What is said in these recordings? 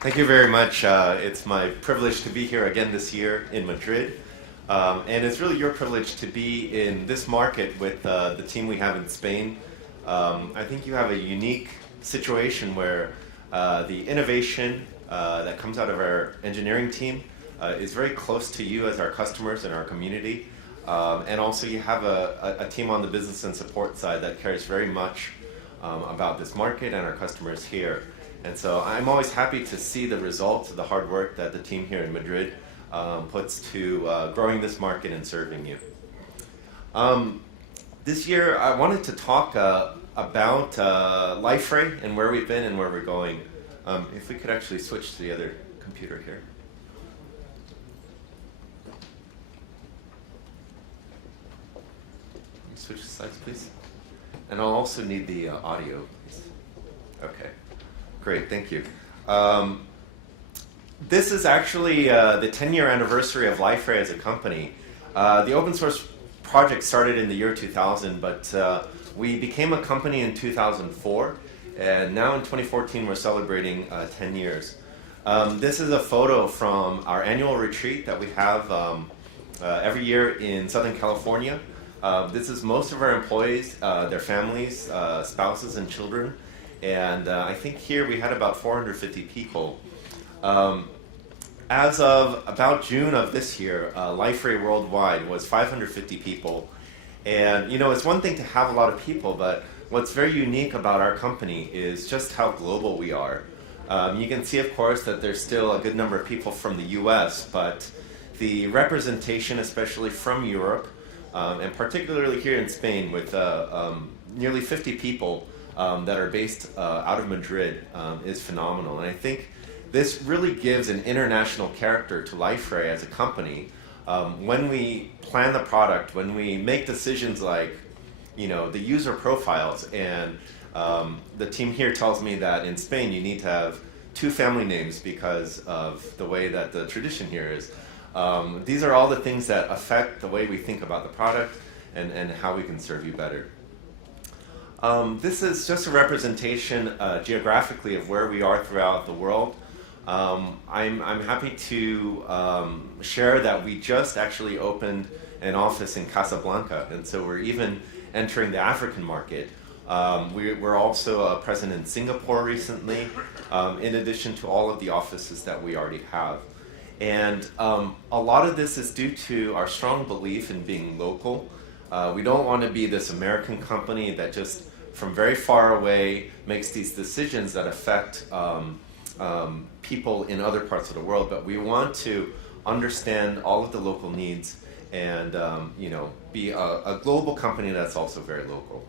Thank you very much. It's my privilege to be here again this year in Madrid. And it's really your privilege to be in this market with the team we have in Spain. I think you have a unique situation where the innovation that comes out of our engineering team is very close to you as our customers and our community. And also you have a team on the business and support side that cares very much about this market and our customers here. And so I'm always happy to see the results of the hard work that the team here in Madrid puts to growing this market and serving you. This year I wanted to talk about Liferay and where we've been and where we're going. If we could actually switch to the other computer here. Switch slides, please. And I'll also need the audio, please. Okay. Great, thank you. This is actually the 10-year anniversary of Liferay as a company. The open source project started in the year 2000, but we became a company in 2004, and now in 2014 we're celebrating 10 years. This is a photo from our annual retreat that we have every year in Southern California. This is most of our employees, their families, spouses and children. And I think here we had about 450 people. As of about June of this year, Liferay worldwide was 550 people. And you know, it's one thing to have a lot of people, but what's very unique about our company is just how global we are. You can see, of course, that there's still a good number of people from the US, but the representation, especially from Europe, and particularly here in Spain with nearly 50 people that are based out of Madrid is phenomenal. And I think this really gives an international character to Liferay as a company. When we plan the product, when we make decisions like, you know, the user profiles, and the team here tells me that in Spain you need to have 2 family names because of the way that the tradition here is. These are all the things that affect the way we think about the product and how we can serve you better. This is just a representation geographically of where we are throughout the world. I'm happy to share that we just actually opened an office in Casablanca, and so we're even entering the African market. We're also present in Singapore recently, in addition to all of the offices that we already have. And a lot of this is due to our strong belief in being local. We don't want to be this American company that just from very far away makes these decisions that affect people in other parts of the world, but we want to understand all of the local needs and you know, be a global company that's also very local.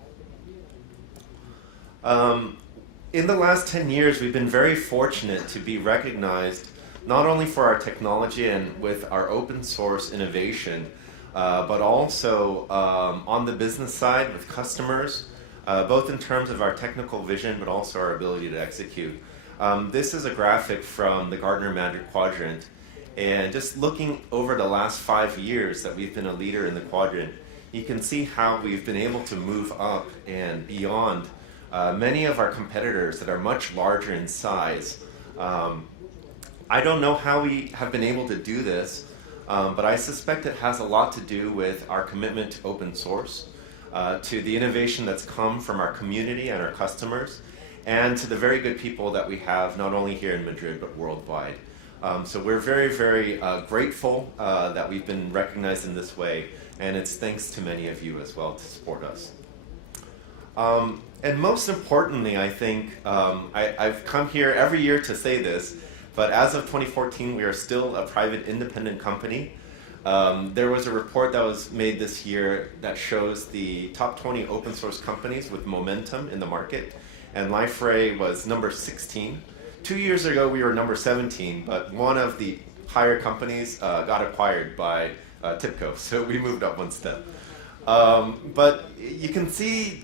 In the last 10 years, we've been very fortunate to be recognized not only for our technology and with our open source innovation, but also on the business side with customers, both in terms of our technical vision, but also our ability to execute. This is a graphic from the Gartner Magic Quadrant, and just looking over the last 5 years that we've been a leader in the quadrant, you can see how we've been able to move up and beyond many of our competitors that are much larger in size. I don't know how we have been able to do this, but I suspect it has a lot to do with our commitment to open source, to the innovation that's come from our community and our customers, and to the very good people that we have not only here in Madrid but worldwide. So we're very, very grateful that we've been recognized in this way, and it's thanks to many of you as well to support us. And most importantly, I think, I've come here every year to say this, but as of 2014, we are still a private independent company. There was a report that was made this year that shows the top 20 open source companies with momentum in the market, and Liferay was number 16. 2 years ago, we were number 17, but one of the higher companies got acquired by TIBCO, so we moved up one step. But you can see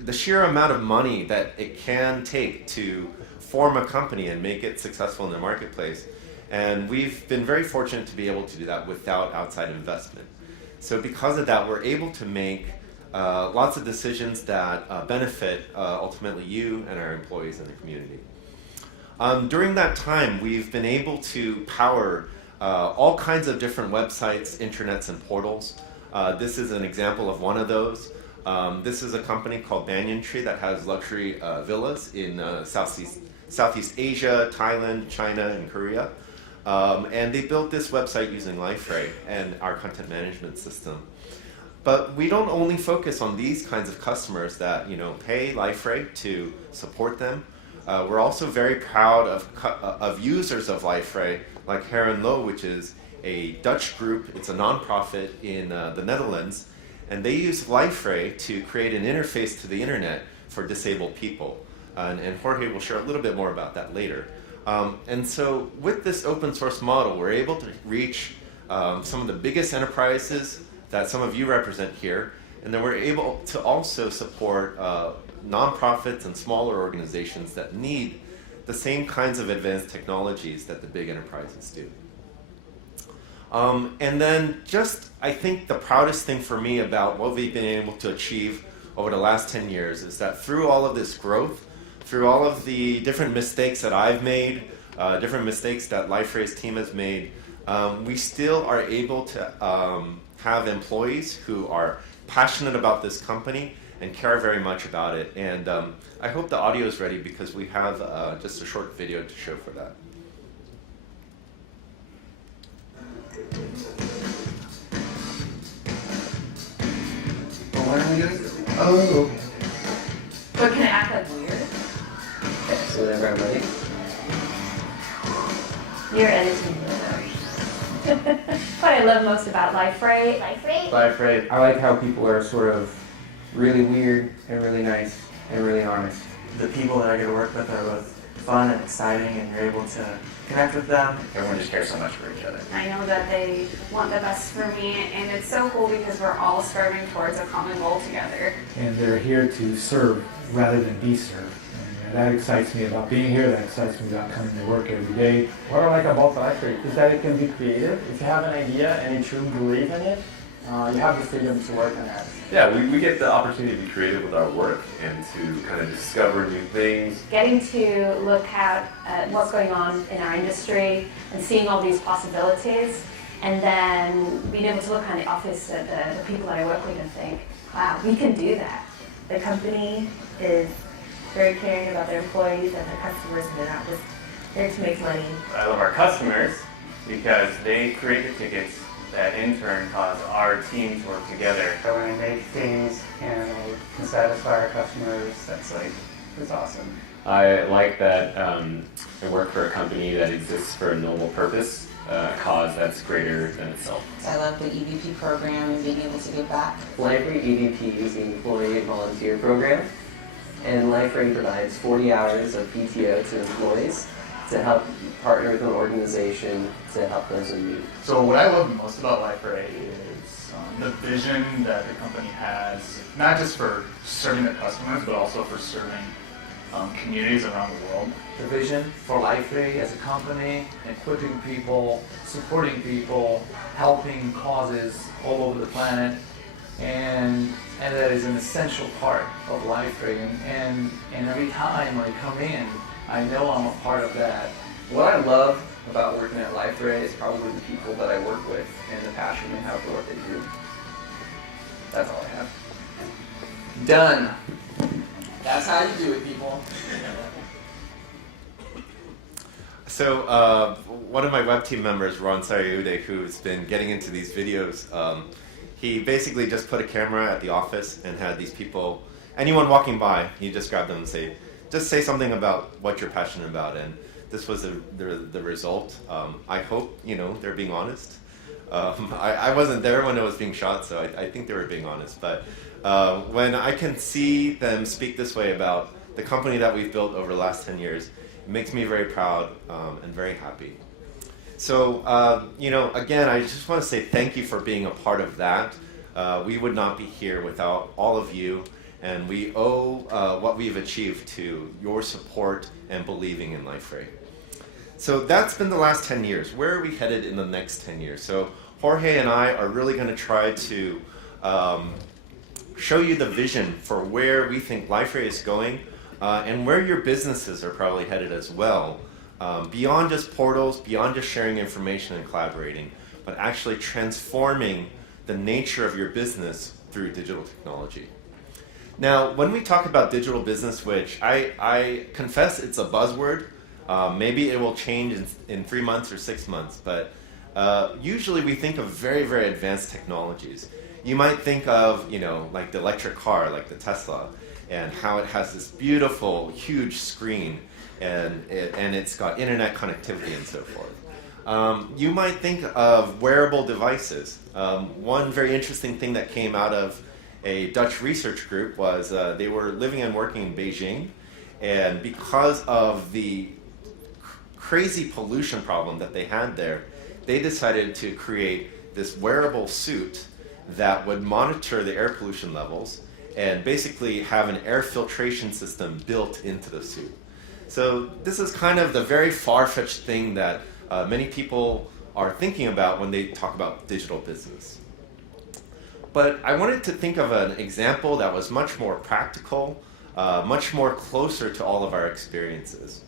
the sheer amount of money that it can take to form a company and make it successful in the marketplace. And we've been very fortunate to be able to do that without outside investment. So because of that, we're able to make lots of decisions that benefit ultimately you and our employees and the community. During that time, we've been able to power all kinds of different websites, intranets, and portals. This is an example of one of those. This is a company called Banyan Tree that has luxury villas in Southeast Asia, Thailand, China, and Korea. And they built this website using Liferay and our content management system. But we don't only focus on these kinds of customers that pay Liferay to support them. We're also very proud of users of Liferay, like Heron Lo, which is a Dutch group. It's a nonprofit in the Netherlands, and they use Liferay to create an interface to the internet for disabled people. And Jorge will share a little bit more about that later. And so with this open source model, we're able to reach some of the biggest enterprises that some of you represent here, and then we're able to also support nonprofits and smaller organizations that need the same kinds of advanced technologies that the big enterprises do. And then I think the proudest thing for me about what we've been able to achieve over the last 10 years is that through all of this growth, through all of the different mistakes that I've made, different mistakes that Liferay's team has made, we still are able to have employees who are passionate about this company and care very much about it. And I hope the audio is ready because we have just a short video to show for that. Oh, what are we doing? Oh. But can it act like weird? Okay, so whenever I'm ready. You're editing it. What I love most about Liferay. Liferay. I like how people are sort of really weird and really nice and really honest. The people that I get to work with are both fun and exciting, and you're able to connect with them. Everyone just cares so much for each other. I know that they want the best for me, and it's so cool because we're all striving towards a common goal together. And they're here to serve rather than be served. And that excites me about being here, that excites me about coming to work every day. What I like about Liferay is that it can be creative. If you have an idea and you truly believe in it, you have the freedom to work on it. Yeah, we get the opportunity to be creative with our work and to kind of discover new things. Getting to look at what's going on in our industry and seeing all these possibilities, and then being able to look around the office at the people that I work with and think, wow, we can do that. The company is very caring about their employees and their customers, and they're not just there to make money. I love our customers because they create the tickets that in turn cause our team to work together. So when I make things and I can satisfy our customers, it's awesome. I like that I work for a company that exists for a noble purpose, a cause that's greater than itself. I love the EVP program and being able to give back. Liferay EVP is the Employee Volunteer Program, and Liferay provides 40 hours of PTO to employees to help partner with an organization to help those in need. So what I love most about Liferay is the vision that the company has, not just for serving their customers, but also for serving communities around the world. The vision for Liferay as a company, equipping people, supporting people, helping causes all over the planet, and that is an essential part of Liferay. And every time I come in, I know I'm a part of that. What I love about working at Liferay is probably the people that I work with and the passion they have for what they do. That's all I have. Done. That's how you do it, people. So one of my web team members, Ron Sayude, who's been getting into these videos, he basically just put a camera at the office and had these people, anyone walking by, he just grabbed them and just say something about what you're passionate about. And this was the result. I hope they're being honest. I wasn't there when it was being shot, so I think they were being honest. But when I can see them speak this way about the company that we've built over the last 10 years, it makes me very proud and very happy. So, again, I just want to say thank you for being a part of that. We would not be here without all of you, and we owe what we've achieved to your support and believing in Liferay. So that's been the last 10 years. Where are we headed in the next 10 years? So Jorge and I are really going to try to show you the vision for where we think Liferay is going and where your businesses are probably headed as well. beyond just portals, beyond just sharing information and collaborating, but actually transforming the nature of your business through digital technology. Now, when we talk about digital business, which I confess it's a buzzword, maybe it will change in 3 months or 6 months, but usually we think of very, very advanced technologies. You might think of, like the electric car, like the Tesla, and how it has this beautiful, huge screen, and it's got internet connectivity and so forth. You might think of wearable devices. One very interesting thing that came out of a Dutch research group was they were living and working in Beijing, and because of the crazy pollution problem that they had there, they decided to create this wearable suit that would monitor the air pollution levels and basically have an air filtration system built into the suit. So this is kind of the very far-fetched thing that many people are thinking about when they talk about digital business. But I wanted to think of an example that was much more practical, much more closer to all of our experiences.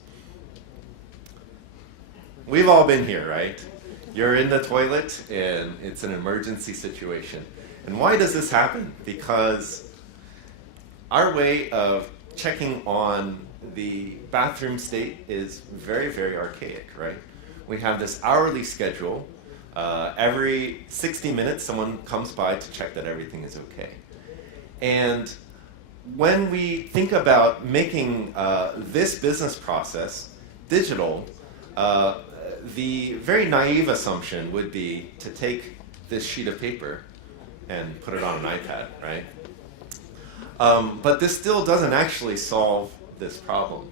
We've all been here, right? You're in the toilet and it's an emergency situation. And why does this happen? Because our way of checking on the bathroom state is very, very archaic, right? We have this hourly schedule. Every 60 minutes, someone comes by to check that everything is okay. And when we think about making this business process digital, the very naive assumption would be to take this sheet of paper and put it on an iPad, right? But this still doesn't actually solve this problem.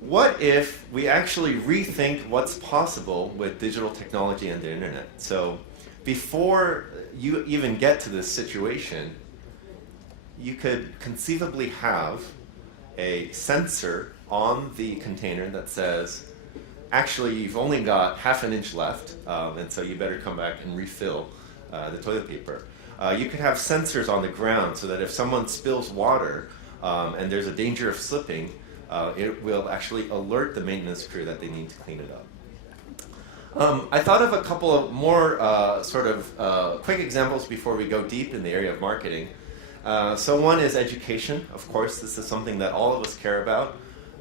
What if we actually rethink what's possible with digital technology and the internet? So before you even get to this situation, you could conceivably have a sensor on the container that says, actually, you've only got half an inch left, and so you better come back and refill the toilet paper. You could have sensors on the ground so that if someone spills water and there's a danger of slipping, it will actually alert the maintenance crew that they need to clean it up. I thought of a couple of more quick examples before we go deep in the area of marketing. So one is education. Of course, this is something that all of us care about.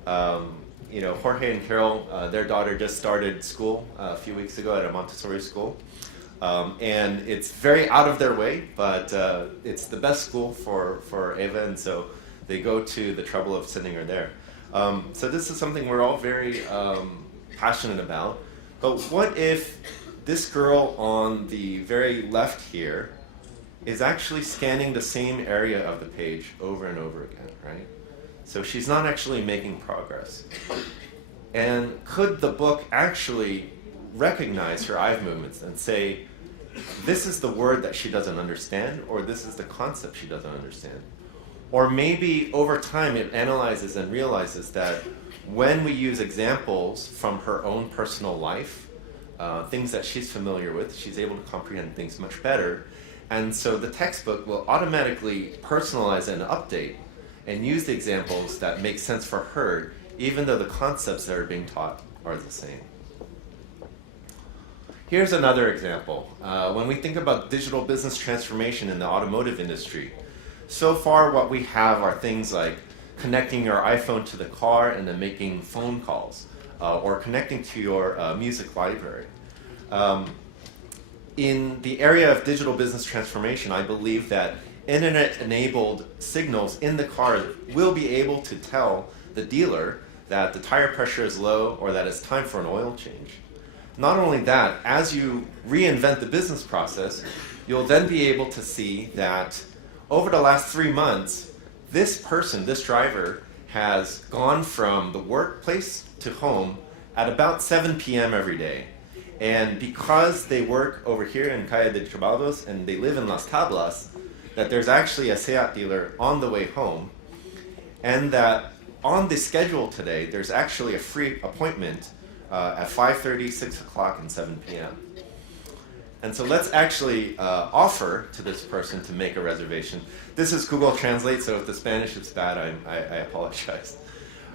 Jorge and Carol, their daughter just started school a few weeks ago at a Montessori school. And it's very out of their way, but it's the best school for Eva, and so they go to the trouble of sending her there. So this is something we're all very passionate about. But what if this girl on the very left here is actually scanning the same area of the page over and over again, right? So she's not actually making progress. And could the book actually recognize her eye movements and say, this is the word that she doesn't understand, or this is the concept she doesn't understand? Or maybe over time it analyzes and realizes that when we use examples from her own personal life, things that she's familiar with, she's able to comprehend things much better. And so the textbook will automatically personalize and update and use the examples that make sense for her, even though the concepts that are being taught are the same. Here's another example. When we think about digital business transformation in the automotive industry, so far what we have are things like connecting your iPhone to the car and then making phone calls, or connecting to your music library. In the area of digital business transformation, I believe that internet-enabled signals in the car will be able to tell the dealer that the tire pressure is low or that it's time for an oil change. Not only that, as you reinvent the business process, you'll then be able to see that over the last 3 months, this person, this driver, has gone from the workplace to home at about 7 p.m. every day. And because they work over here in Calle de Trabados and they live in Las Tablas, that there's actually a SEAT dealer on the way home, and that on the schedule today, there's actually a free appointment at 5:30, 6 o'clock, and 7 p.m. And so let's actually offer to this person to make a reservation. This is Google Translate, so if the Spanish is bad, I apologize.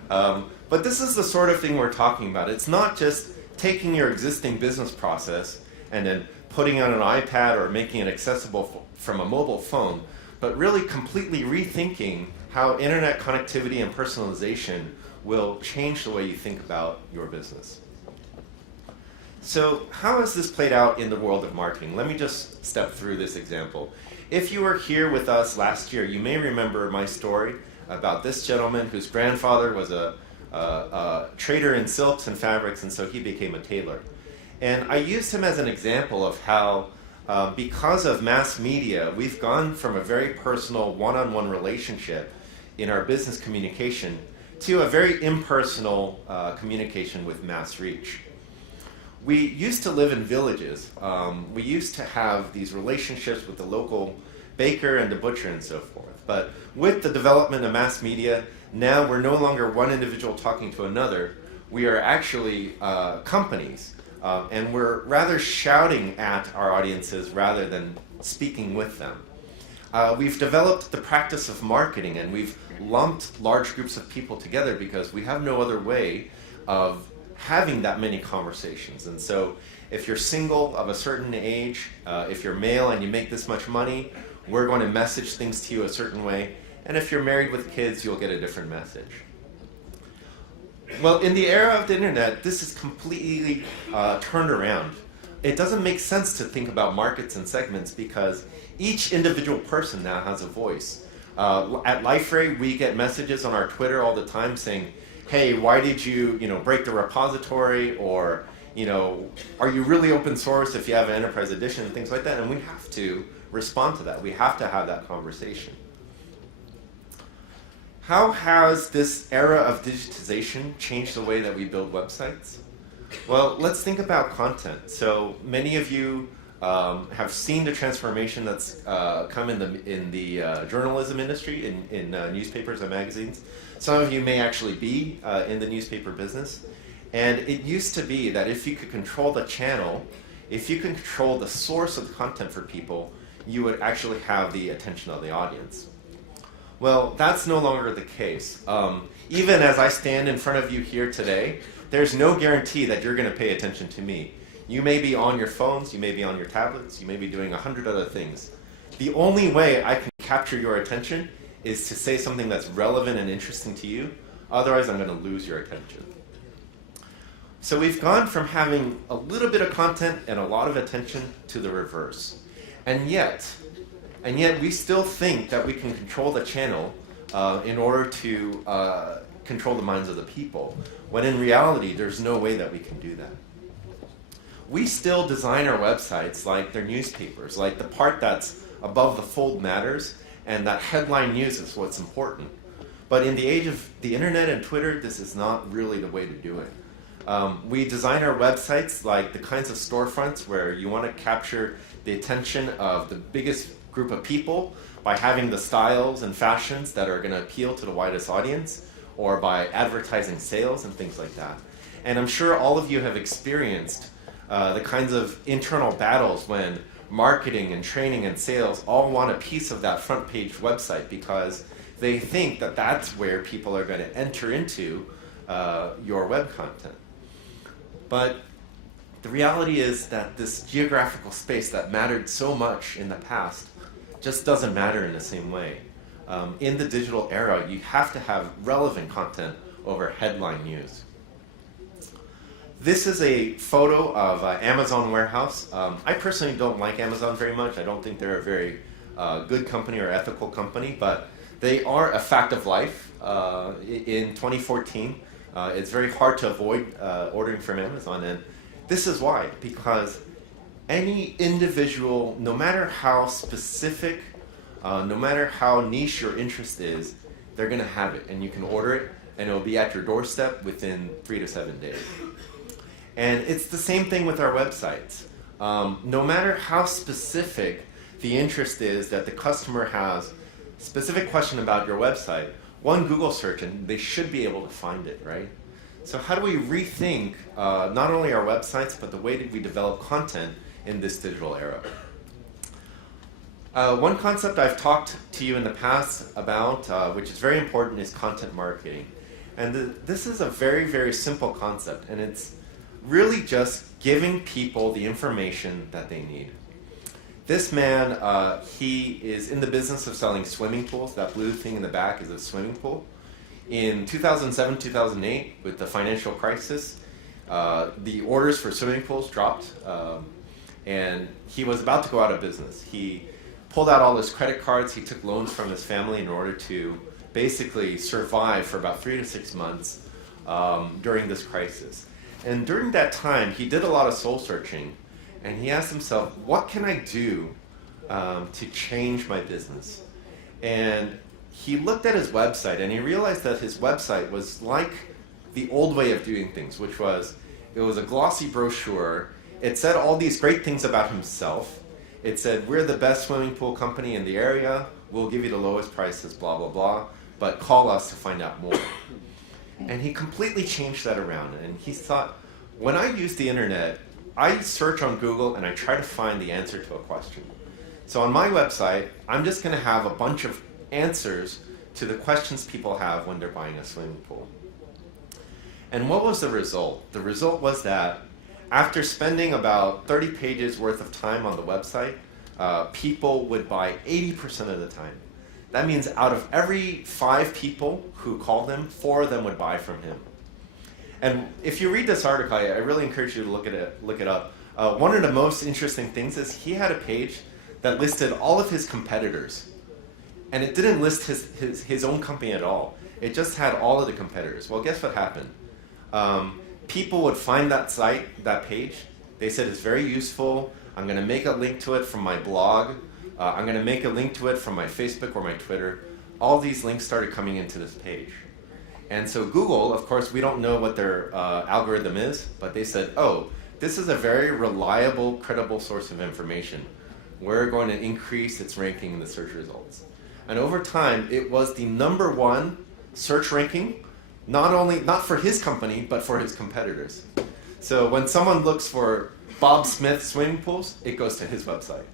But this is the sort of thing we're talking about. It's not just taking your existing business process and then putting it on an iPad or making it accessible from a mobile phone, but really completely rethinking how internet connectivity and personalization will change the way you think about your business. So how has this played out in the world of marketing? Let me just step through this example. If you were here with us last year, you may remember my story about this gentleman whose grandfather was a trader in silks and fabrics, and so he became a tailor. And I used him as an example of how, because of mass media, we've gone from a very personal one-on-one relationship in our business communication to a very impersonal communication with mass reach. We used to live in villages. We used to have these relationships with the local baker and the butcher and so forth. But with the development of mass media, now we're no longer one individual talking to another. We are actually companies. And we're rather shouting at our audiences rather than speaking with them. We've developed the practice of marketing, and we've lumped large groups of people together because we have no other way of having that many conversations. And so if you're single of a certain age, if you're male and you make this much money, we're going to message things to you a certain way. And if you're married with kids, you'll get a different message. Well, in the era of the internet, this is completely turned around. It doesn't make sense to think about markets and segments because each individual person now has a voice. At Liferay, we get messages on our Twitter all the time saying, hey, why did you break the repository? Or, are you really open source if you have an enterprise edition and things like that? And we have to respond to that. We have to have that conversation. How has this era of digitization changed the way that we build websites? Well, let's think about content. So many of you have seen the transformation that's come in the journalism industry, in newspapers and magazines. Some of you may actually be in the newspaper business. And it used to be that if you could control the channel, if you could control the source of the content for people, you would actually have the attention of the audience. Well, that's no longer the case. Even as I stand in front of you here today, there's no guarantee that you're going to pay attention to me. You may be on your phones, you may be on your tablets, you may be doing 100 other things. The only way I can capture your attention is to say something that's relevant and interesting to you. Otherwise, I'm going to lose your attention. So we've gone from having a little bit of content and a lot of attention to the reverse. And yet we still think that we can control the channel in order to control the minds of the people, when in reality, there's no way that we can do that. We still design our websites like they're newspapers, like the part that's above the fold matters, and that headline news is what's important. But in the age of the internet and Twitter, this is not really the way to do it. We design our websites like the kinds of storefronts where you want to capture the attention of the biggest group of people by having the styles and fashions that are going to appeal to the widest audience, or by advertising sales and things like that. And I'm sure all of you have experienced the kinds of internal battles when marketing and training and sales all want a piece of that front page website because they think that that's where people are going to enter into your web content. But the reality is that this geographical space that mattered so much in the past just doesn't matter in the same way. In the digital era, you have to have relevant content over headline news. This is a photo of Amazon warehouse. I personally don't like Amazon very much. I don't think they're a very good company or ethical company, but they are a fact of life. In 2014, it's very hard to avoid ordering from Amazon, and this is why, because any individual, no matter how specific, no matter how niche your interest is, they're going to have it, and you can order it, and it'll be at your doorstep within 3 to 7 days. And it's the same thing with our websites. No matter how specific the interest is that the customer has, specific question about your website, one Google search and they should be able to find it, right? So how do we rethink not only our websites, but the way that we develop content in this digital era? One concept I've talked to you in the past about, which is very important, is content marketing. And this is a very, very simple concept, and it's really just giving people the information that they need. This man, he is in the business of selling swimming pools. That blue thing in the back is a swimming pool. In 2007, 2008, with the financial crisis, the orders for swimming pools dropped, and he was about to go out of business. He pulled out all his credit cards. He took loans from his family in order to basically survive for about 3 to 6 months during this crisis. And during that time, he did a lot of soul searching, and he asked himself, what can I do to change my business? And he looked at his website, and he realized that his website was like the old way of doing things, which was, it was a glossy brochure. It said all these great things about himself. It said, we're the best swimming pool company in the area. We'll give you the lowest prices, blah, blah, blah. But call us to find out more. And he completely changed that around. And he thought, when I use the internet, I search on Google and I try to find the answer to a question. So on my website, I'm just going to have a bunch of answers to the questions people have when they're buying a swimming pool. And what was the result? The result was that after spending about 30 pages worth of time on the website, people would buy 80% of the time. That means out of every 5 people who called him, 4 of them would buy from him. And if you read this article, I really encourage you to look it up. One of the most interesting things is he had a page that listed all of his competitors. And it didn't list his own company at all. It just had all of the competitors. Well, guess what happened? People would find that site, that page. They said, it's very useful. I'm going to make a link to it from my blog. I'm going to make a link to it from my Facebook or my Twitter. All these links started coming into this page. And so Google, of course, we don't know what their algorithm is, but they said, oh, this is a very reliable, credible source of information. We're going to increase its ranking in the search results. And over time, it was the #1 search ranking, not for his company, but for his competitors. So when someone looks for Bob Smith swimming pools, it goes to his website.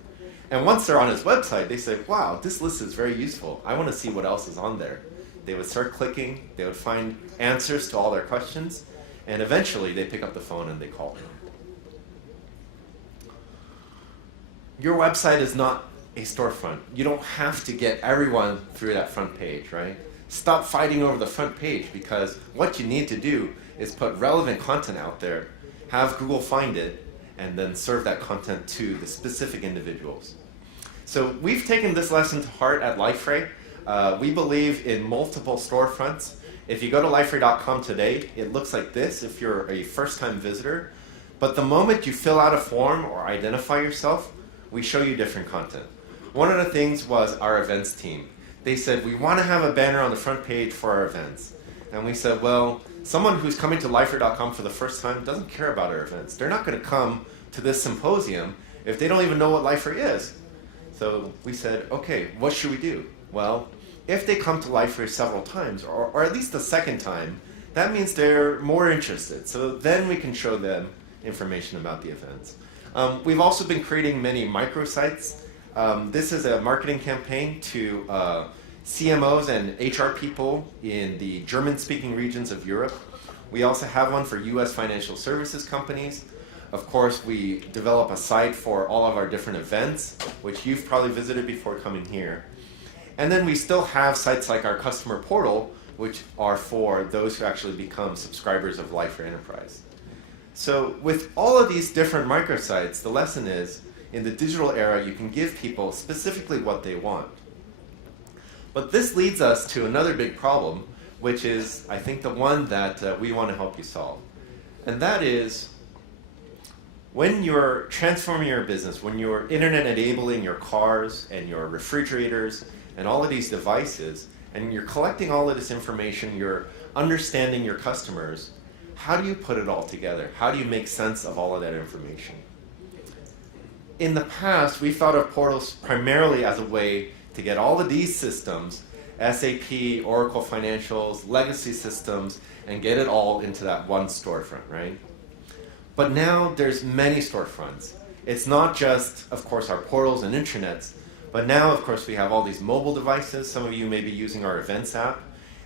And once they're on his website, they say, wow, this list is very useful. I want to see what else is on there. They would start clicking, they would find answers to all their questions, and eventually they pick up the phone and they call him. Your website is not a storefront. You don't have to get everyone through that front page, right? Stop fighting over the front page, because what you need to do is put relevant content out there, have Google find it, and then serve that content to the specific individuals. So we've taken this lesson to heart at Liferay. We believe in multiple storefronts. If you go to liferay.com today, it looks like this if you're a first-time visitor. But the moment you fill out a form or identify yourself, we show you different content. One of the things was our events team. They said, we want to have a banner on the front page for our events. And we said, well, someone who's coming to liferay.com for the first time doesn't care about our events. They're not going to come to this symposium if they don't even know what Liferay is. So we said, okay, what should we do? Well, if they come to Liferay several times, or at least the second time, that means they're more interested. So then we can show them information about the events. We've also been creating many microsites. This is a marketing campaign to CMOs and HR people in the German-speaking regions of Europe. We also have one for US financial services companies. Of course, we develop a site for all of our different events, which you've probably visited before coming here. And then we still have sites like our customer portal, which are for those who actually become subscribers of Liferay Enterprise. So with all of these different microsites, the lesson is, in the digital era, you can give people specifically what they want. But this leads us to another big problem, which is, I think, the one that we want to help you solve. And that is, when you're transforming your business, when you're internet enabling your cars and your refrigerators and all of these devices, and you're collecting all of this information, you're understanding your customers, how do you put it all together? How do you make sense of all of that information? In the past, we thought of portals primarily as a way to get all of these systems, SAP, Oracle Financials, legacy systems, and get it all into that one storefront, right? But now there's many storefronts. It's not just, of course, our portals and intranets, but now, of course, we have all these mobile devices. Some of you may be using our events app,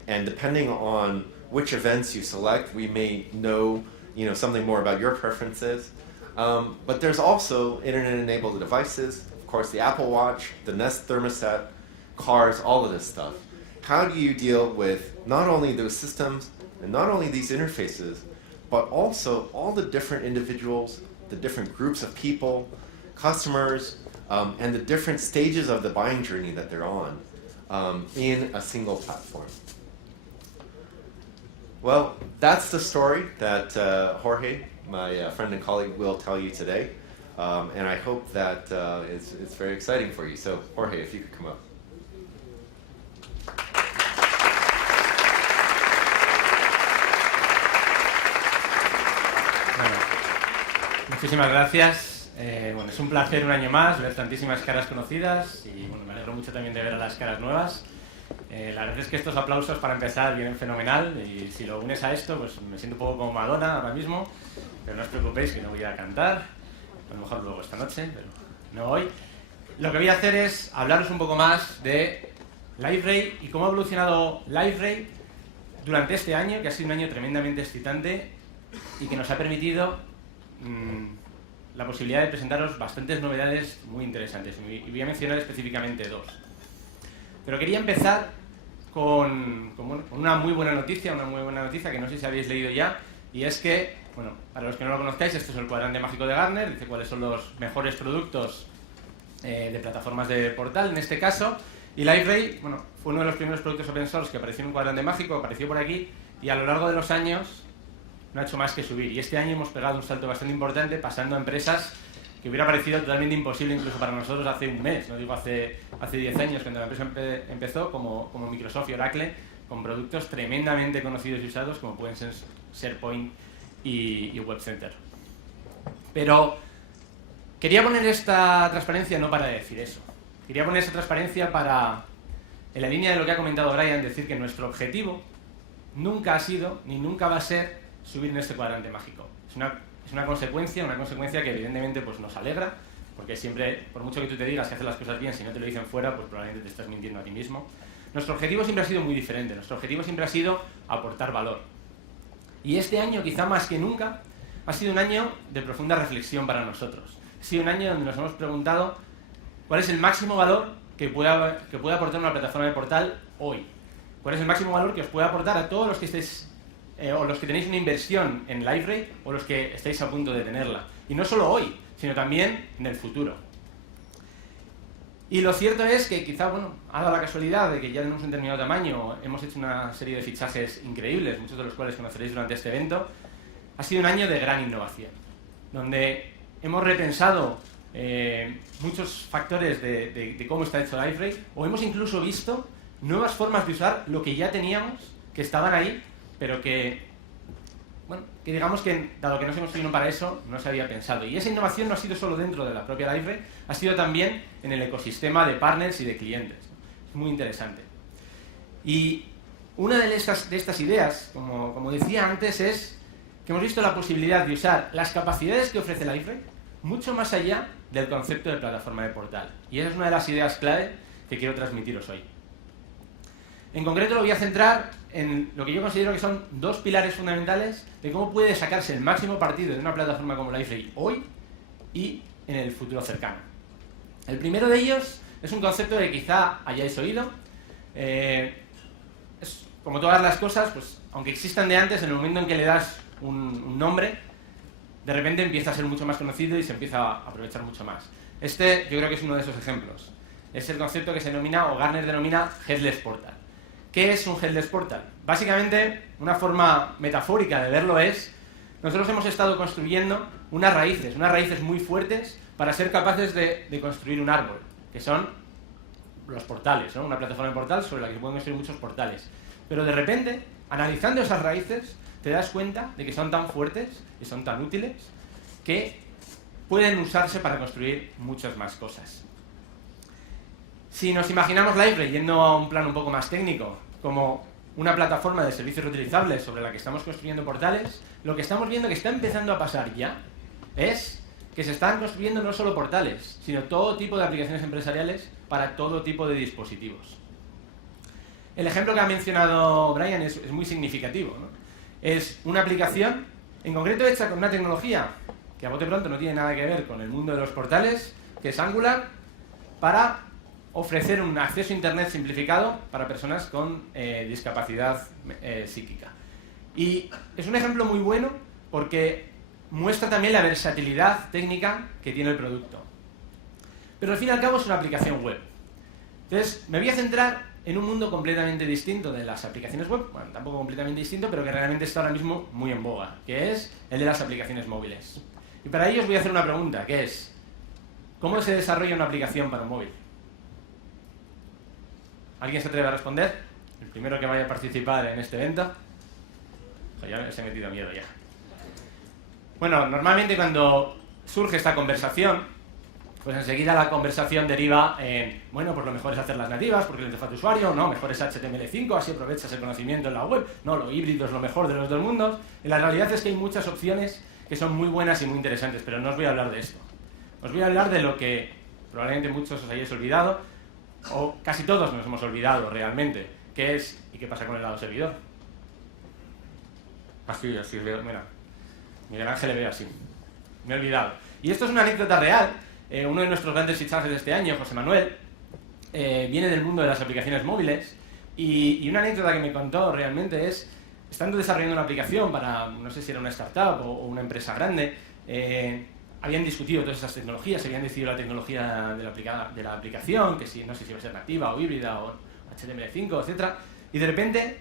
and depending on which events you select. We may know, something more about your preferences. But there's also internet-enabled devices, of course the Apple Watch, the Nest thermostat, cars, all of this stuff. How do you deal with not only those systems and not only these interfaces, but also all the different individuals, the different groups of people, customers, and the different stages of the buying journey that they're on in a single platform? Well, that's the story that Jorge, my friend and colleague, will tell you today. And I hope that it's very exciting for you. So, Jorge, if you could come up. Bueno, muchísimas gracias. Bueno, es un placer un año más ver tantísimas caras conocidas y bueno, me alegro mucho también de ver a las caras nuevas. La verdad es que estos aplausos para empezar vienen fenomenal y si lo unes a esto, pues me siento un poco como Madonna ahora mismo, pero no os preocupéis que no voy a cantar, a lo mejor luego esta noche, pero no hoy. Lo que voy a hacer es hablaros un poco más de Liferay y cómo ha evolucionado Liferay durante este año, que ha sido un año tremendamente excitante y que nos ha permitido la posibilidad de presentaros bastantes novedades muy interesantes y voy a mencionar específicamente dos. Pero quería empezar con una muy buena noticia que no sé si habéis leído ya, y es que, bueno, para los que no lo conozcáis, esto es el cuadrante mágico de Gartner, dice cuáles son los mejores productos de plataformas de portal, en este caso, y Liferay, bueno, fue uno de los primeros productos open source que apareció en un cuadrante mágico, apareció por aquí, y a lo largo de los años no ha hecho más que subir, y este año hemos pegado un salto bastante importante, pasando a empresas que hubiera parecido totalmente imposible incluso para nosotros hace un mes, no digo hace 10 años, cuando la empresa empezó, como Microsoft y Oracle, con productos tremendamente conocidos y usados como pueden ser SharePoint y Web Center. Pero quería poner esta transparencia no para decir eso, quería poner esta transparencia para, en la línea de lo que ha comentado Bryan, decir que nuestro objetivo nunca ha sido ni nunca va a ser subir en este cuadrante mágico. Es una consecuencia que evidentemente pues nos alegra, porque siempre, por mucho que tú te digas que haces las cosas bien, si no te lo dicen fuera, pues probablemente te estás mintiendo a ti mismo. Nuestro objetivo siempre ha sido muy diferente, nuestro objetivo siempre ha sido aportar valor. Y este año, quizá más que nunca, ha sido un año de profunda reflexión para nosotros. Ha sido un año donde nos hemos preguntado cuál es el máximo valor que puede aportar una plataforma de portal hoy. ¿Cuál es el máximo valor que os puede aportar a todos los que estéis o los que tenéis una inversión en Liferay o los que estáis a punto de tenerla? Y no solo hoy, sino también en el futuro. Y lo cierto es que quizá, bueno, ha dado la casualidad de que ya tenemos un determinado tamaño, hemos hecho una serie de fichajes increíbles, muchos de los cuales conoceréis durante este evento. Ha sido un año de gran innovación, donde hemos repensado muchos factores de cómo está hecho Liferay, o hemos incluso visto nuevas formas de usar lo que ya teníamos, que estaban ahí, pero que, bueno, que digamos que, dado que no se construyeron para eso, no se había pensado. Y esa innovación no ha sido solo dentro de la propia Liferay, ha sido también en el ecosistema de partners y de clientes. Es muy interesante. Y una de estas ideas, como decía antes, es que hemos visto la posibilidad de usar las capacidades que ofrece Liferay mucho más allá del concepto de plataforma de portal. Y esa es una de las ideas clave que quiero transmitiros hoy. En concreto lo voy a centrar en lo que yo considero que son dos pilares fundamentales de cómo puede sacarse el máximo partido de una plataforma como Liferay hoy y en el futuro cercano. El primero de ellos es un concepto que quizá hayáis oído. Es, como todas las cosas, pues aunque existan de antes, en el momento en que le das un nombre, de repente empieza a ser mucho más conocido y se empieza a aprovechar mucho más. Este yo creo que es uno de esos ejemplos. Es el concepto que se denomina, o Gartner denomina, Headless Portal. ¿Qué es un Headless Portal? Básicamente, una forma metafórica de verlo es, nosotros hemos estado construyendo unas raíces muy fuertes para ser capaces de construir un árbol, que son los portales, ¿no? Una plataforma de portal sobre la que se pueden construir muchos portales. Pero de repente, analizando esas raíces, te das cuenta de que son tan fuertes y son tan útiles que pueden usarse para construir muchas más cosas. Si nos imaginamos Liferay yendo a un plano un poco más técnico, como una plataforma de servicios reutilizables sobre la que estamos construyendo portales, lo que estamos viendo que está empezando a pasar ya es que se están construyendo no solo portales, sino todo tipo de aplicaciones empresariales para todo tipo de dispositivos. el ejemplo que ha mencionado Bryan es muy significativo, ¿no? Es una aplicación, en concreto hecha con una tecnología que a bote pronto no tiene nada que ver con el mundo de los portales, que es Angular, para ofrecer un acceso a Internet simplificado para personas con discapacidad psíquica. Y es un ejemplo muy bueno porque muestra también la versatilidad técnica que tiene el producto. Pero al fin y al cabo es una aplicación web. Entonces, me voy a centrar en un mundo completamente distinto de las aplicaciones web, bueno, tampoco completamente distinto, pero que realmente está ahora mismo muy en boga, que es el de las aplicaciones móviles. Y para ello os voy a hacer una pregunta, que es, ¿cómo se desarrolla una aplicación para un móvil? ¿Alguien se atreve a responder? El primero que vaya a participar en este evento. Ya se he metido miedo ya. Bueno, normalmente cuando surge esta conversación, pues enseguida la conversación deriva en, bueno, pues lo mejor es hacer las nativas, porque la interfaz de usuario, no, mejor es HTML5, así aprovechas el conocimiento en la web, no, lo híbrido es lo mejor de los dos mundos. Y la realidad es que hay muchas opciones que son muy buenas y muy interesantes, pero no os voy a hablar de esto. Os voy a hablar de lo que probablemente muchos os hayáis olvidado, o casi todos nos hemos olvidado realmente, que es, ¿y qué pasa con el lado servidor? Así veo, mira, Miguel Ángel le veo así, me he olvidado. Y esto es una anécdota real. Uno de nuestros grandes fichajes de este año, José Manuel, viene del mundo de las aplicaciones móviles, y una anécdota que me contó realmente es, estando desarrollando una aplicación para, no sé si era una startup o una empresa grande, habían discutido todas esas tecnologías, habían decidido la tecnología de la aplicación, que si, no sé si iba a ser nativa o híbrida o HTML5, etc. Y de repente,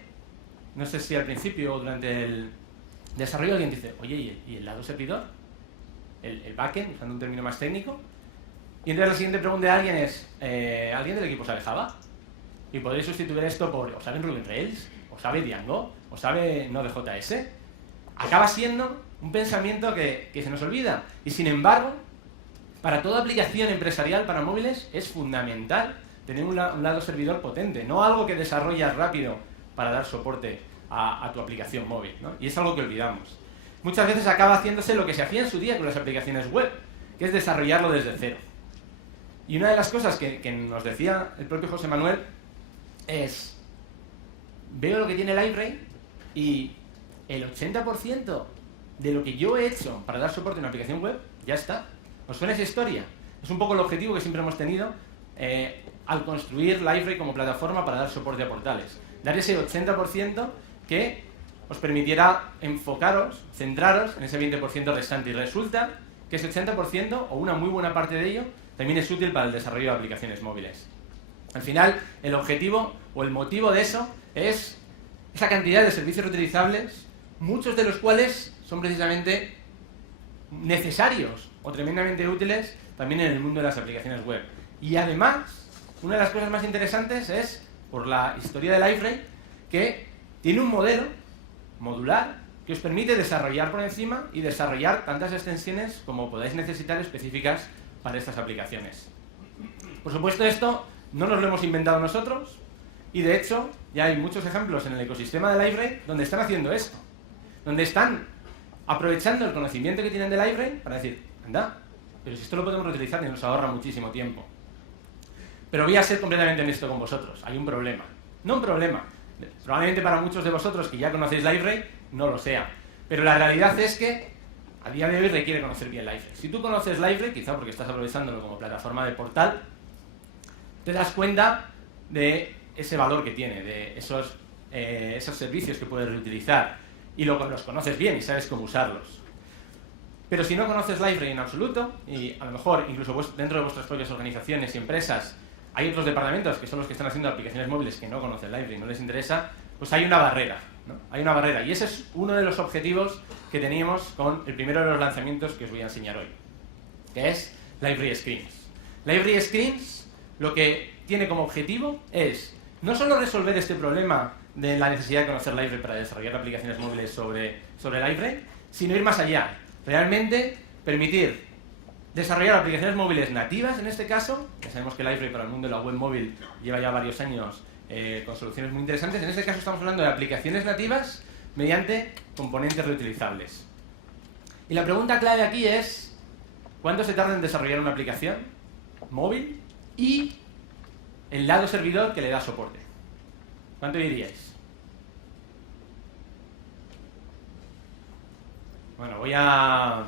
no sé si al principio o durante el desarrollo alguien dice, oye, ¿y el lado servidor? ¿El backend, usando un término más técnico? Y entonces la siguiente pregunta de alguien es, ¿alguien del equipo sabe Java? Y podréis sustituir esto por, ¿o sabe Ruby on Rails? ¿O sabe Django? ¿O sabe Node.js? Acaba siendo un pensamiento que se nos olvida. Y sin embargo, para toda aplicación empresarial para móviles es fundamental tener un lado servidor potente, no algo que desarrollas rápido para dar soporte a tu aplicación móvil, ¿no? Y es algo que olvidamos. Muchas veces acaba haciéndose lo que se hacía en su día con las aplicaciones web, que es desarrollarlo desde cero. Y una de las cosas que nos decía el propio José Manuel es, veo lo que tiene Liferay y el 80% de lo que yo he hecho para dar soporte a una aplicación web ya está. ¿Os suena esa historia? Es un poco el objetivo que siempre hemos tenido al construir Liferay como plataforma para dar soporte a portales. Dar ese 80% que os permitiera enfocaros, centraros en ese 20% restante. Y resulta que ese 80%, o una muy buena parte de ello, también es útil para el desarrollo de aplicaciones móviles. Al final, el objetivo o el motivo de eso es esa cantidad de servicios reutilizables, muchos de los cuales son precisamente necesarios o tremendamente útiles también en el mundo de las aplicaciones web. Y además, una de las cosas más interesantes es, por la historia de Liferay, que tiene un modelo modular que os permite desarrollar por encima y desarrollar tantas extensiones como podáis necesitar específicas para estas aplicaciones. Por supuesto, esto no nos lo hemos inventado nosotros, y de hecho ya hay muchos ejemplos en el ecosistema de Liferay donde están haciendo esto, donde están aprovechando el conocimiento que tienen de Liferay para decir, anda, pero si esto lo podemos reutilizar y nos ahorra muchísimo tiempo. Pero voy a ser completamente honesto con vosotros, hay un problema. No un problema, probablemente para muchos de vosotros que ya conocéis Liferay no lo sea, pero la realidad es que a día de hoy requiere conocer bien Liferay. Si tú conoces Liferay, quizá porque estás aprovechándolo como plataforma de portal, te das cuenta de ese valor que tiene, de esos servicios que puedes reutilizar, y los conoces bien y sabes cómo usarlos. Pero si no conoces Liferay en absoluto, y a lo mejor incluso dentro de vuestras propias organizaciones y empresas hay otros departamentos que son los que están haciendo aplicaciones móviles que no conocen Liferay, no les interesa, pues hay una barrera, ¿no? Hay una barrera, y ese es uno de los objetivos que teníamos con el primero de los lanzamientos que os voy a enseñar hoy, que es Liferay Screens. Liferay Screens lo que tiene como objetivo es no solo resolver este problema de la necesidad de conocer Liferay para desarrollar aplicaciones móviles sobre Liferay, sino ir más allá, realmente permitir desarrollar aplicaciones móviles nativas en este caso. Ya sabemos que Liferay para el mundo de la web móvil lleva ya varios años con soluciones muy interesantes. En este caso estamos hablando de aplicaciones nativas mediante componentes reutilizables. Y la pregunta clave aquí es, ¿cuánto se tarda en desarrollar una aplicación móvil y el lado servidor que le da soporte? ¿Cuánto diríais? Bueno, voy a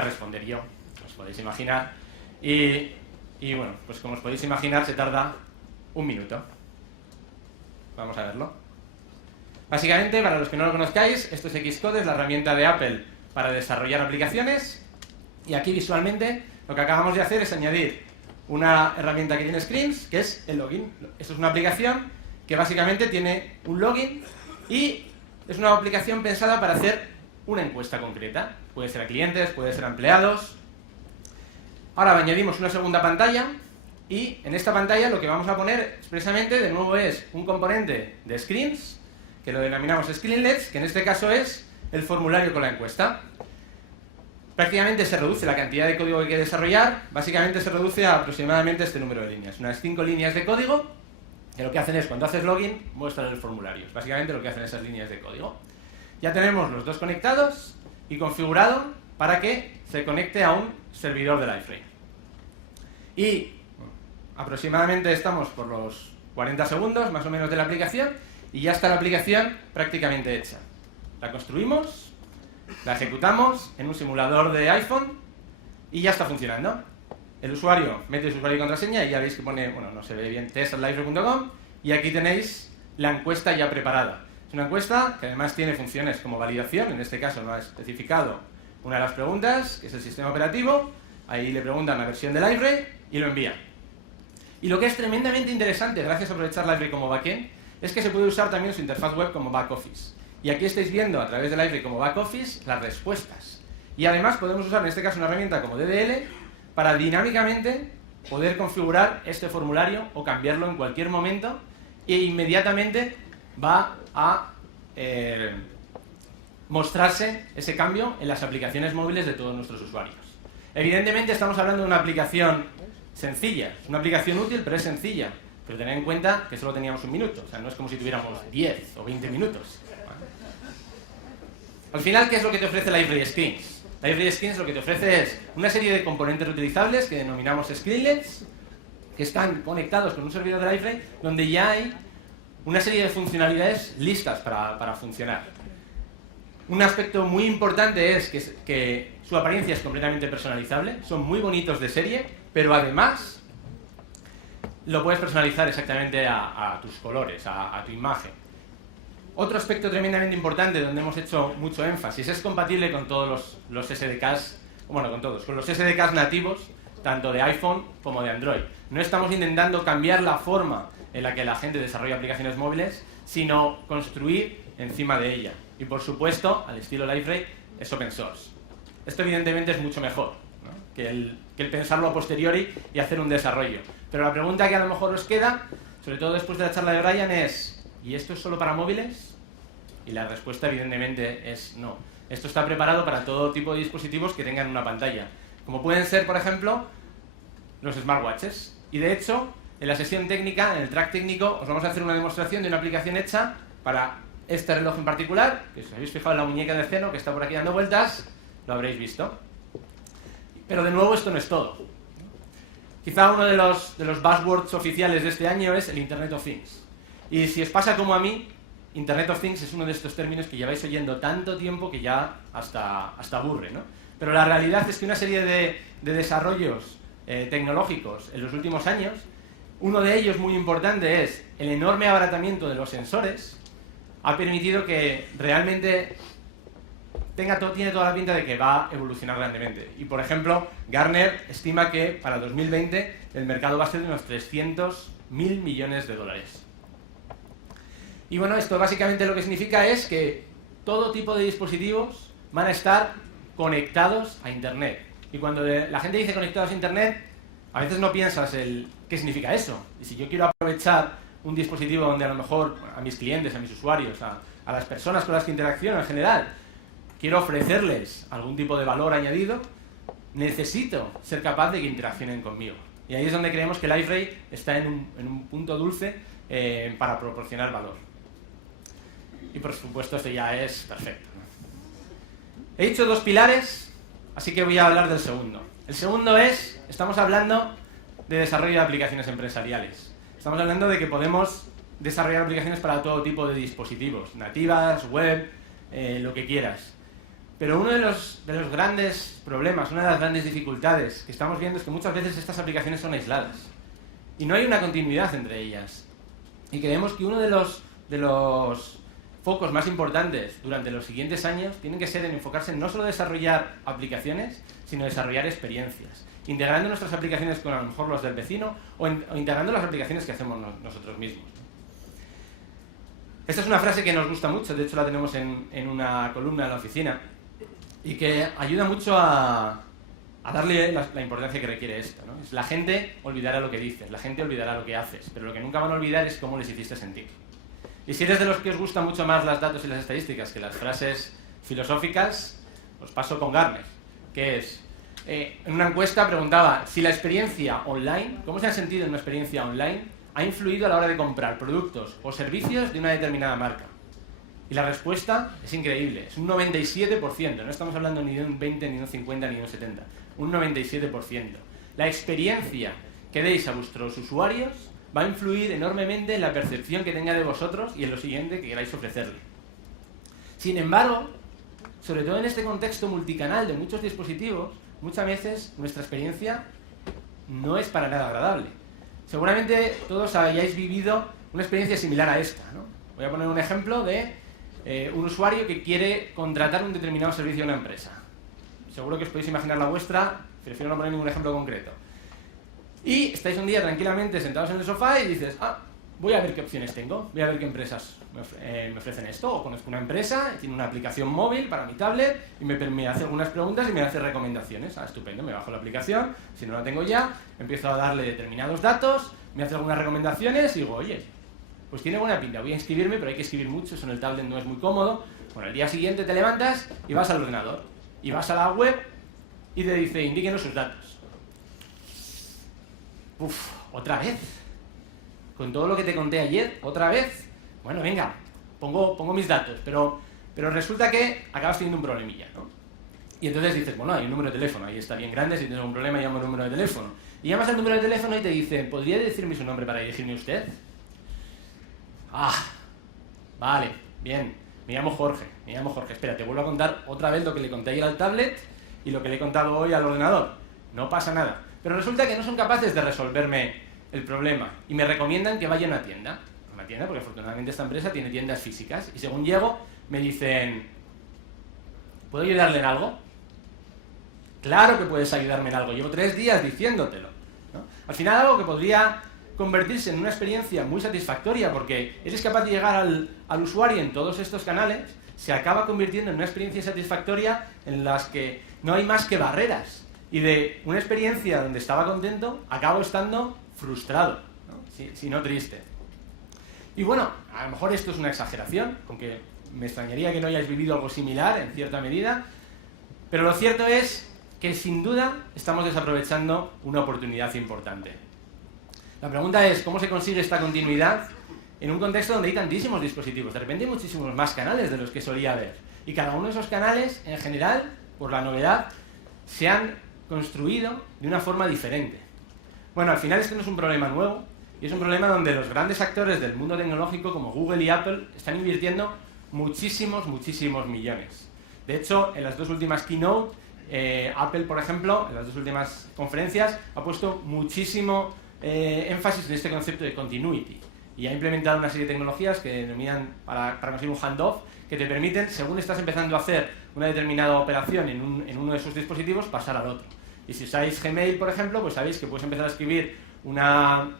responder yo, os podéis imaginar. Y bueno, pues como os podéis imaginar, se tarda 1 minuto. Vamos a verlo. Básicamente, para los que no lo conozcáis, esto es Xcode, es la herramienta de Apple para desarrollar aplicaciones. Y aquí visualmente lo que acabamos de hacer es añadir una herramienta que tiene screens, que es el login. Esto es una aplicación que básicamente tiene un login y es una aplicación pensada para hacer una encuesta concreta. Puede ser a clientes, puede ser a empleados. Ahora añadimos una segunda pantalla y en esta pantalla lo que vamos a poner expresamente de nuevo es un componente de screens, que lo denominamos screenlets, que en este caso es el formulario con la encuesta. Prácticamente se reduce la cantidad de código que hay que desarrollar, básicamente se reduce a aproximadamente este número de líneas, unas 5 líneas de código, que lo que hacen es, cuando haces login, muestran el formulario. Básicamente lo que hacen esas líneas de código. Ya tenemos los dos conectados y configurado para que se conecte a un servidor de Liferay. Y aproximadamente estamos por los 40 segundos, más o menos, de la aplicación, y ya está la aplicación prácticamente hecha. La construimos, la ejecutamos en un simulador de iPhone y ya está funcionando. El usuario mete su usuario y contraseña y ya veis que pone, bueno, no se ve bien, test@liferay.com, y aquí tenéis la encuesta ya preparada. Es una encuesta que además tiene funciones como validación, en este caso no ha especificado una de las preguntas, que es el sistema operativo, ahí le preguntan la versión de Liferay y lo envía. Y lo que es tremendamente interesante, gracias a aprovechar Liferay como backend, es que se puede usar también su interfaz web como back office. Y aquí estáis viendo a través de Liferay como back office las respuestas. Y además podemos usar en este caso una herramienta como DDL para dinámicamente poder configurar este formulario o cambiarlo en cualquier momento e inmediatamente va a mostrarse ese cambio en las aplicaciones móviles de todos nuestros usuarios. Evidentemente estamos hablando de una aplicación sencilla, es una aplicación útil pero es sencilla, pero tened en cuenta que solo teníamos 1 minuto, o sea, no es como si tuviéramos 10 o 20 minutos. Al final, ¿qué es lo que te ofrece Liferay Screens? Liferay Screens lo que te ofrece es una serie de componentes reutilizables que denominamos screenlets, que están conectados con un servidor de Liferay, donde ya hay una serie de funcionalidades listas para funcionar. Un aspecto muy importante es que su apariencia es completamente personalizable, son muy bonitos de serie, pero además lo puedes personalizar exactamente a tus colores, a tu imagen. Otro aspecto tremendamente importante donde hemos hecho mucho énfasis es compatible con todos los SDKs, bueno, con los SDKs nativos, tanto de iPhone como de Android. No estamos intentando cambiar la forma en la que la gente desarrolla aplicaciones móviles, sino construir encima de ella. Y por supuesto, al estilo Liferay, es open source. Esto evidentemente es mucho mejor, ¿no?, que el pensarlo a posteriori y hacer un desarrollo. Pero la pregunta que a lo mejor os queda, sobre todo después de la charla de Bryan, es ¿y esto es solo para móviles? Y la respuesta evidentemente es no. Esto está preparado para todo tipo de dispositivos que tengan una pantalla, como pueden ser, por ejemplo, los smartwatches. Y de hecho, en la sesión técnica, en el track técnico, os vamos a hacer una demostración de una aplicación hecha para este reloj en particular, que si os habéis fijado en la muñeca del Ceno, que está por aquí dando vueltas, lo habréis visto. Pero de nuevo, esto no es todo. Quizá uno de los buzzwords oficiales de este año es el Internet of Things. Y si os pasa como a mí, Internet of Things es uno de estos términos que lleváis oyendo tanto tiempo que ya hasta aburre, ¿no? Pero la realidad es que una serie de desarrollos tecnológicos en los últimos años, uno de ellos muy importante es el enorme abaratamiento de los sensores, ha permitido que realmente tiene toda la pinta de que va a evolucionar grandemente. Y por ejemplo, Gartner estima que para 2020 el mercado va a ser de unos 300.000 millones de dólares. Y bueno, esto básicamente lo que significa es que todo tipo de dispositivos van a estar conectados a Internet. Y cuando la gente dice conectados a Internet, a veces no piensas qué significa eso. Y si yo quiero aprovechar un dispositivo donde a lo mejor a mis clientes, a mis usuarios, a las personas con las que interacciono en general, quiero ofrecerles algún tipo de valor añadido, necesito ser capaz de que interaccionen conmigo. Y ahí es donde creemos que Liferay está en un punto dulce para proporcionar valor. Y por supuesto esto ya es perfecto, ¿no? He dicho 2 pilares, así que voy a hablar del segundo. El segundo estamos hablando de desarrollo de aplicaciones empresariales. Estamos hablando de que podemos desarrollar aplicaciones para todo tipo de dispositivos, nativas, web, lo que quieras. Pero uno de los grandes problemas, una de las grandes dificultades que estamos viendo es que muchas veces estas aplicaciones son aisladas y no hay una continuidad entre ellas. Y creemos que uno de los focos más importantes durante los siguientes años tienen que ser en enfocarse en no solo desarrollar aplicaciones, sino desarrollar experiencias, integrando nuestras aplicaciones con a lo mejor los del vecino o integrando las aplicaciones que hacemos nosotros mismos. Esta es una frase que nos gusta mucho, de hecho la tenemos en una columna en la oficina, y que ayuda mucho a darle la importancia que requiere esto, ¿no? Es: la gente olvidará lo que dices, la gente olvidará lo que haces, pero lo que nunca van a olvidar es cómo les hiciste sentir. Y si eres de los que os gustan mucho más los datos y las estadísticas que las frases filosóficas, os paso con Gartner, que es, en una encuesta preguntaba si la experiencia online, cómo se ha sentido en una experiencia online, ha influido a la hora de comprar productos o servicios de una determinada marca. Y la respuesta es increíble, es un 97%, no estamos hablando ni de un 20, ni de un 50, ni de un 70, un 97%. La experiencia que deis a vuestros usuarios va a influir enormemente en la percepción que tenga de vosotros y en lo siguiente que queráis ofrecerle. Sin embargo, sobre todo en este contexto multicanal de muchos dispositivos, muchas veces nuestra experiencia no es para nada agradable. Seguramente todos hayáis vivido una experiencia similar a esta, ¿no? Voy a poner un ejemplo de un usuario que quiere contratar un determinado servicio a una empresa. Seguro que os podéis imaginar la vuestra, prefiero no poner ningún ejemplo concreto. Y estáis un día tranquilamente sentados en el sofá y dices: voy a ver qué opciones tengo, voy a ver qué empresas me ofrecen esto, o conozco una empresa, tiene una aplicación móvil para mi tablet y me hace algunas preguntas y me hace recomendaciones. Estupendo, me bajo la aplicación, si no la tengo ya, empiezo a darle determinados datos, me hace algunas recomendaciones y digo: oye, pues tiene buena pinta, voy a inscribirme, pero hay que escribir mucho, eso en el tablet no es muy cómodo. Bueno, el día siguiente te levantas y vas al ordenador, y vas a la web y te dice: indíquenos sus datos. Uf, ¿otra vez? Con todo lo que te conté ayer, ¿otra vez? Bueno, venga, pongo mis datos, pero resulta que acabas teniendo un problemilla, ¿no? Y entonces dices: bueno, hay un número de teléfono, ahí está bien grande, si tienes un problema llamo al número de teléfono. Y llamas al número de teléfono y te dicen: ¿podría decirme su nombre para dirigirme a usted? Vale, bien, me llamo Jorge, espera, te vuelvo a contar otra vez lo que le conté ayer al tablet y lo que le he contado hoy al ordenador. No pasa nada. Pero resulta que no son capaces de resolverme el problema y me recomiendan que vaya a una tienda, porque afortunadamente esta empresa tiene tiendas físicas, y según llego me dicen: ¿puedo ayudarle en algo? Claro que puedes ayudarme en algo, llevo 3 días diciéndotelo, ¿no? Al final algo que podría convertirse en una experiencia muy satisfactoria porque eres capaz de llegar al usuario en todos estos canales, se acaba convirtiendo en una experiencia satisfactoria en las que no hay más que barreras. Y de una experiencia donde estaba contento, acabo estando frustrado, ¿no? Si no triste. Y bueno, a lo mejor esto es una exageración, aunque me extrañaría que no hayáis vivido algo similar en cierta medida, pero lo cierto es que sin duda estamos desaprovechando una oportunidad importante. La pregunta es: ¿cómo se consigue esta continuidad en un contexto donde hay tantísimos dispositivos? De repente hay muchísimos más canales de los que solía haber. Y cada uno de esos canales, en general, por la novedad, se han construido de una forma diferente. Bueno, al final esto no es un problema nuevo, y es un problema donde los grandes actores del mundo tecnológico como Google y Apple están invirtiendo muchísimos millones. De hecho, en las 2 últimas Keynote, Apple, por ejemplo, en las 2 últimas conferencias, ha puesto muchísimo énfasis en este concepto de continuity y ha implementado una serie de tecnologías que denominan para conseguir un handoff, que te permiten, según estás empezando a hacer una determinada operación en uno de sus dispositivos, pasar al otro. Y si usáis Gmail, por ejemplo, pues sabéis que puedes empezar a escribir una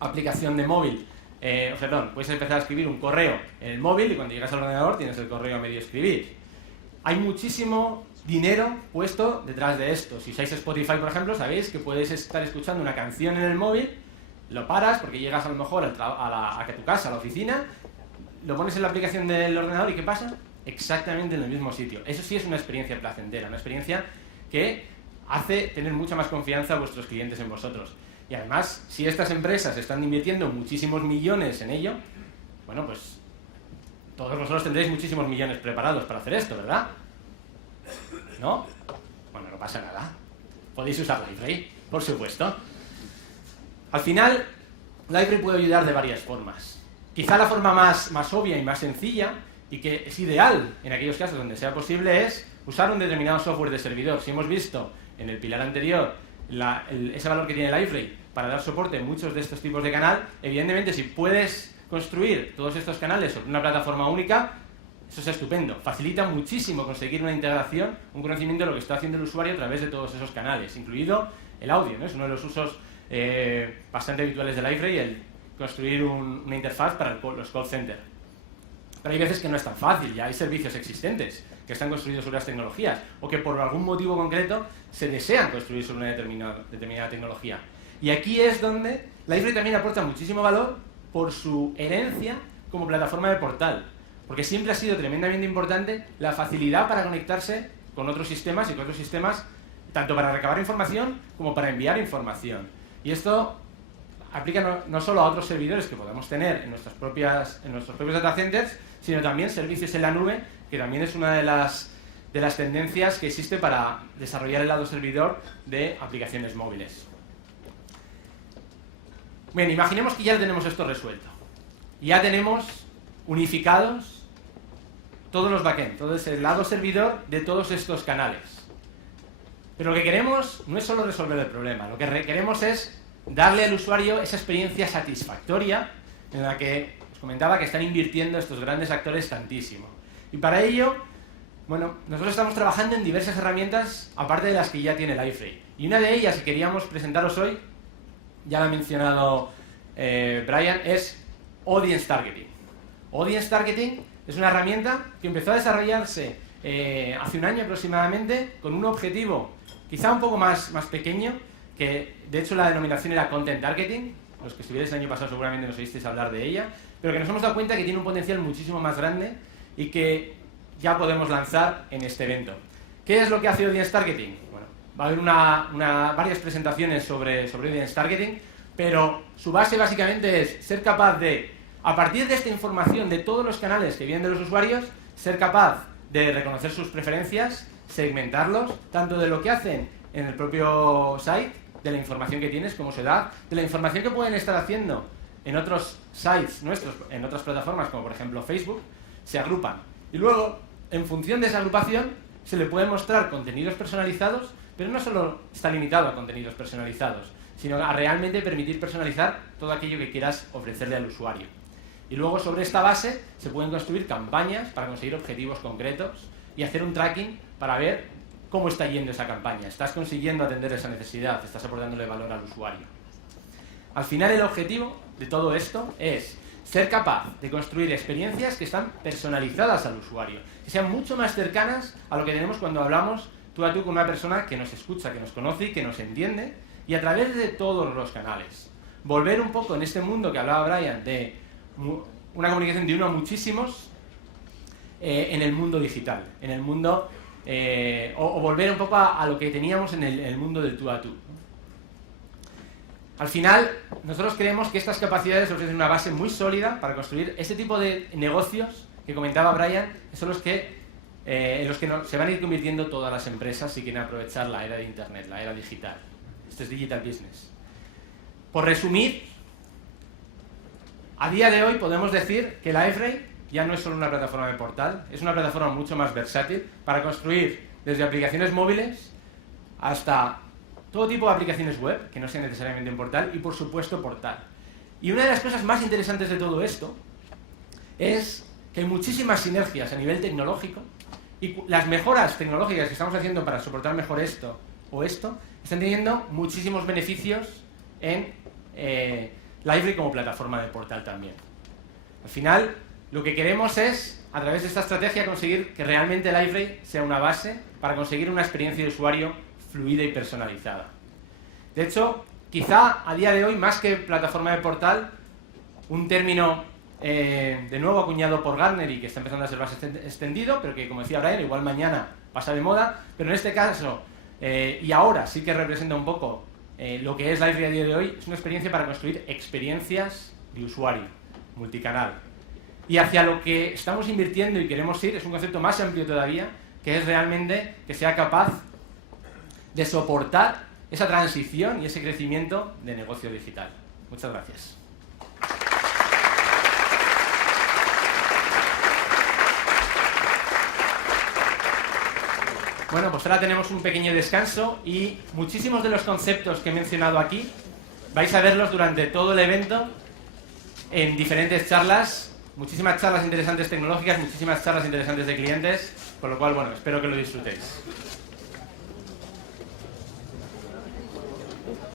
aplicación de móvil, puedes empezar a escribir un correo en el móvil y cuando llegas al ordenador tienes el correo a medio escribir. Hay muchísimo dinero puesto detrás de esto. Si usáis Spotify, por ejemplo, sabéis que podéis estar escuchando una canción en el móvil, lo paras porque llegas a lo mejor a tu casa, a la oficina, lo pones en la aplicación del ordenador y ¿qué pasa? Exactamente en el mismo sitio. Eso sí es una experiencia placentera, una experiencia que hace tener mucha más confianza a vuestros clientes en vosotros. Y además, si estas empresas están invirtiendo muchísimos millones en ello, bueno, pues todos vosotros tendréis muchísimos millones preparados para hacer esto, ¿verdad? ¿No? Bueno, no pasa nada. Podéis usar Liferay, por supuesto. Al final, Liferay puede ayudar de varias formas. Quizá la forma más obvia y más sencilla, y que es ideal en aquellos casos donde sea posible, es usar un determinado software de servidor. Si hemos visto en el pilar anterior ese valor que tiene Liferay para dar soporte a muchos de estos tipos de canal, evidentemente si puedes construir todos estos canales sobre una plataforma única, eso es estupendo. Facilita muchísimo conseguir una integración, un conocimiento de lo que está haciendo el usuario a través de todos esos canales, incluido el audio, ¿no? Es uno de los usos bastante habituales de Liferay, el construir una interfaz para los call centers. Pero hay veces que no es tan fácil, ya hay servicios existentes que están construidos sobre las tecnologías o que por algún motivo concreto se desean construir sobre una determinada tecnología. Y aquí es donde Liferay también aporta muchísimo valor por su herencia como plataforma de portal, porque siempre ha sido tremendamente importante la facilidad para conectarse con otros sistemas y con otros sistemas, tanto para recabar información como para enviar información. Y esto aplica no solo a otros servidores que podemos tener en nuestros propios data centers, sino también servicios en la nube, que también es una de las tendencias que existe para desarrollar el lado servidor de aplicaciones móviles. Bien, imaginemos que ya tenemos esto resuelto. Ya tenemos unificados todos los backends, todo ese lado servidor de todos estos canales. Pero lo que queremos no es solo resolver el problema, lo que queremos es darle al usuario esa experiencia satisfactoria en la que os comentaba que están invirtiendo estos grandes actores tantísimo. Y para ello, bueno, nosotros estamos trabajando en diversas herramientas aparte de las que ya tiene Liferay. Y una de ellas que queríamos presentaros hoy, ya lo ha mencionado Bryan, es Audience Targeting. Audience Targeting es una herramienta que empezó a desarrollarse hace un año aproximadamente con un objetivo quizá un poco más pequeño, que de hecho la denominación era Content Targeting. Los que estuvierais el año pasado seguramente nos oísteis hablar de ella, pero que nos hemos dado cuenta que tiene un potencial muchísimo más grande y que ya podemos lanzar en este evento. ¿Qué es lo que hace Audience Targeting? Bueno, va a haber varias presentaciones sobre Audience Targeting, pero su base básicamente es ser capaz de, a partir de esta información de todos los canales que vienen de los usuarios, ser capaz de reconocer sus preferencias, segmentarlos, tanto de lo que hacen en el propio site, de la información que tienes, como se da, de la información que pueden estar haciendo en otros sites nuestros, en otras plataformas, como por ejemplo Facebook, se agrupan. Y luego, en función de esa agrupación, se le pueden mostrar contenidos personalizados, pero no solo está limitado a contenidos personalizados, sino a realmente permitir personalizar todo aquello que quieras ofrecerle al usuario. Y luego, sobre esta base, se pueden construir campañas para conseguir objetivos concretos y hacer un tracking para ver cómo está yendo esa campaña. ¿Estás consiguiendo atender esa necesidad? ¿Estás aportándole valor al usuario? Al final, el objetivo de todo esto es ser capaz de construir experiencias que están personalizadas al usuario, que sean mucho más cercanas a lo que tenemos cuando hablamos tú a tú con una persona que nos escucha, que nos conoce y que nos entiende, y a través de todos los canales. Volver un poco en este mundo que hablaba Bryan de una comunicación de uno a muchísimos en el mundo digital, en el mundo o volver un poco a lo que teníamos en el mundo del tú a tú. Al final, nosotros creemos que estas capacidades ofrecen una base muy sólida para construir ese tipo de negocios que comentaba Bryan, que son los que, en los que se van a ir convirtiendo todas las empresas si quieren aprovechar la era de Internet, la era digital. Esto es digital business. Por resumir, a día de hoy podemos decir que Liferay ya no es solo una plataforma de portal, es una plataforma mucho más versátil para construir desde aplicaciones móviles hasta todo tipo de aplicaciones web, que no sean necesariamente en portal, y por supuesto portal. Y una de las cosas más interesantes de todo esto es que hay muchísimas sinergias a nivel tecnológico y las mejoras tecnológicas que estamos haciendo para soportar mejor esto o esto, están teniendo muchísimos beneficios en Liferay como plataforma de portal también. Al final, lo que queremos es, a través de esta estrategia, conseguir que realmente Liferay sea una base para conseguir una experiencia de usuario fluida y personalizada. De hecho, quizá a día de hoy, más que plataforma de portal, un término de nuevo acuñado por Gartner y que está empezando a ser más extendido, pero que, como decía Bryan, igual mañana pasa de moda, pero en este caso, y ahora sí que representa un poco lo que es Liferay a día de hoy, es una experiencia para construir experiencias de usuario, multicanal. Y hacia lo que estamos invirtiendo y queremos ir es un concepto más amplio todavía, que es realmente que sea capaz de soportar esa transición y ese crecimiento de negocio digital. Muchas gracias. Bueno, pues ahora tenemos un pequeño descanso y muchísimos de los conceptos que he mencionado aquí vais a verlos durante todo el evento en diferentes charlas, muchísimas charlas interesantes tecnológicas, muchísimas charlas interesantes de clientes, con lo cual, bueno, espero que lo disfrutéis.